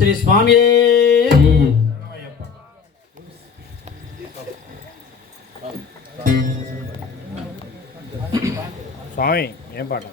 శ్రీ స్వామి. స్వామి ఏం పాట?